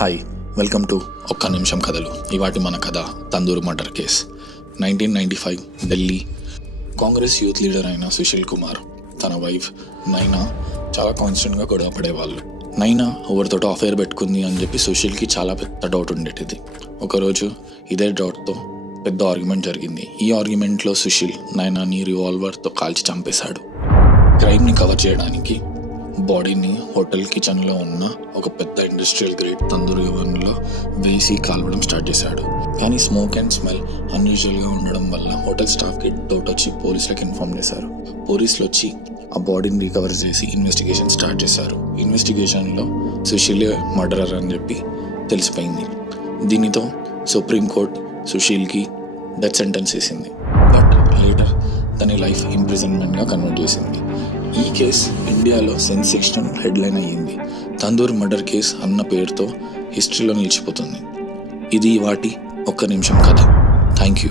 Hi, welcome to ఒక్క నిమిషం కథలు. ఇవాటి మన కథ tandoori murder case. 1995 Delhi. Congress youth leader అయిన సుశీల్ కుమార్, తన వైఫ్ నైనా చాలా కాన్స్టెంట్గా గొడవ పడేవాళ్ళు. నైనా ఎవరితోటో అఫైర్ పెట్టుకుంది అని చెప్పి సుశీల్కి చాలా పెద్ద డౌట్ ఉండేటిది. ఒకరోజు ఇదే డౌట్తో పెద్ద ఆర్గ్యుమెంట్ జరిగింది. ఈ ఆర్గ్యుమెంట్లో సుశీల్ నైనాని రివాల్వర్తో కాల్చి చంపేశాడు. క్రైమ్ని కవర్ చేయడానికి బాడీని హోటల్ కిచెన్లో ఉన్న ఒక పెద్ద ఇండస్ట్రియల్ గ్రేడ్ తందూరి ఓవెన్లో వేసి కాల్వడం స్టార్ట్ చేశాడు. కానీ స్మోక్ అండ్ స్మెల్ అన్యూజువల్గా ఉండడం వల్ల హోటల్ స్టాఫ్కి డౌట్ వచ్చి పోలీసులకు ఇన్ఫార్మ్ చేశారు. పోలీసులు వచ్చి ఆ బాడీని రికవర్ చేసి ఇన్వెస్టిగేషన్ స్టార్ట్ చేశారు. ఇన్వెస్టిగేషన్లో సుశీల్ మర్డరర్ అని చెప్పి తెలిసిపోయింది. దీనితో సుప్రీంకోర్టు సుశీల్కి డెత్ సెంటెన్స్ వేసింది. బట్ లేటర్ తన లైఫ్ ఇంప్రిజన్మెంట్గా కన్వర్ట్ చేసింది. ఈ కేసు ఇండియాలో సెన్సేషనల్ హెడ్లైన్ అయ్యింది. తందూర్ మర్డర్ కేస్ అన్న పేరుతో హిస్టరీలో నిలిచిపోతుంది. ఇది వాటి ఒక్క నిమిషం కథ. Thank you.